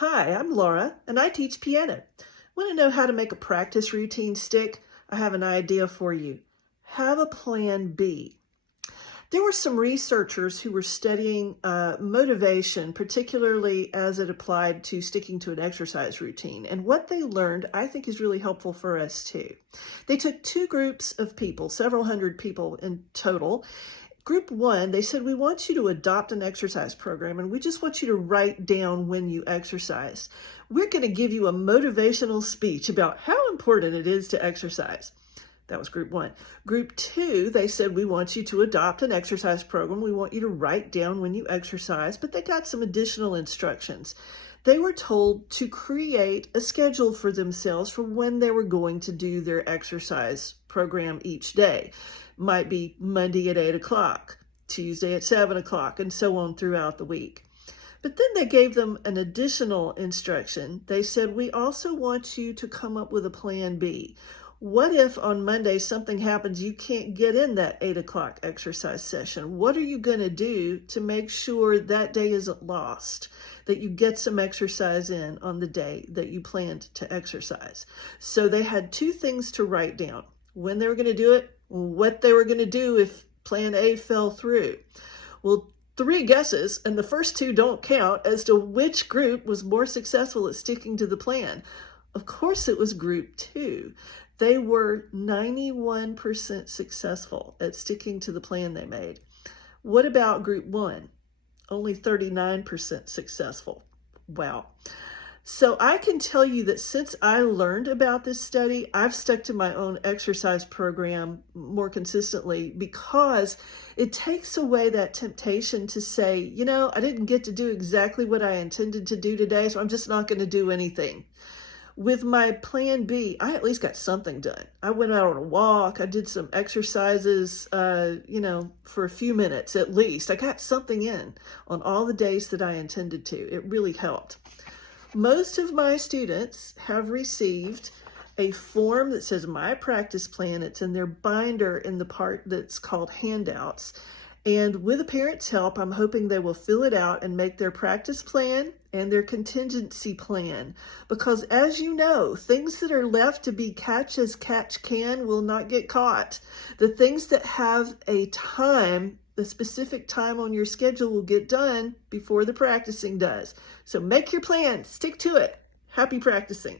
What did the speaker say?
Hi, I'm Laura, and I teach piano. Want to know how to make a practice routine stick? I have an idea for you. Have a plan B. There were some researchers who were studying motivation, particularly as it applied to sticking to an exercise routine. And what they learned, I think, is really helpful for us too. They took two groups of people, several hundred people in total. Group one, they said, we want you to adopt an exercise program and we just want you to write down when you exercise. We're going to give you a motivational speech about how important it is to exercise. That was group one. Group two, they said, we want you to adopt an exercise program. We want you to write down when you exercise, but they got some additional instructions. They were told to create a schedule for themselves for when they were going to do their exercise program each day. Might be Monday at 8 o'clock, Tuesday at 7 o'clock, and so on throughout the week. But then they gave them an additional instruction. They said, we also want you to come up with a plan B. What if on Monday something happens, you can't get in that 8 o'clock exercise session? What are you going to do to make sure that day isn't lost, that you get some exercise in on the day that you planned to exercise? So they had two things to write down: when they were going to do it, what they were going to do if plan A fell through. Well, three guesses, and the first two don't count, as to which group was more successful at sticking to the plan. Of course, it was group two. They were 91% successful at sticking to the plan they made. What about group one? Only 39% successful. Wow. So I can tell you that since I learned about this study, I've stuck to my own exercise program more consistently, because it takes away that temptation to say, you know, I didn't get to do exactly what I intended to do today, so I'm just not going to do anything. With my plan B, I at least got something done. I went out on a walk. I did some exercises, for a few minutes at least. I got something in on all the days that I intended to. It really helped. Most of my students have received a form that says My Practice Plan. It's in their binder in the part that's called Handouts. And with a parent's help, I'm hoping they will fill it out and make their practice plan and their contingency plan. Because as you know, things that are left to be catch as catch can will not get caught. The things that have a time, the specific time on your schedule, will get done before the practicing does. So make your plan, stick to it. Happy practicing.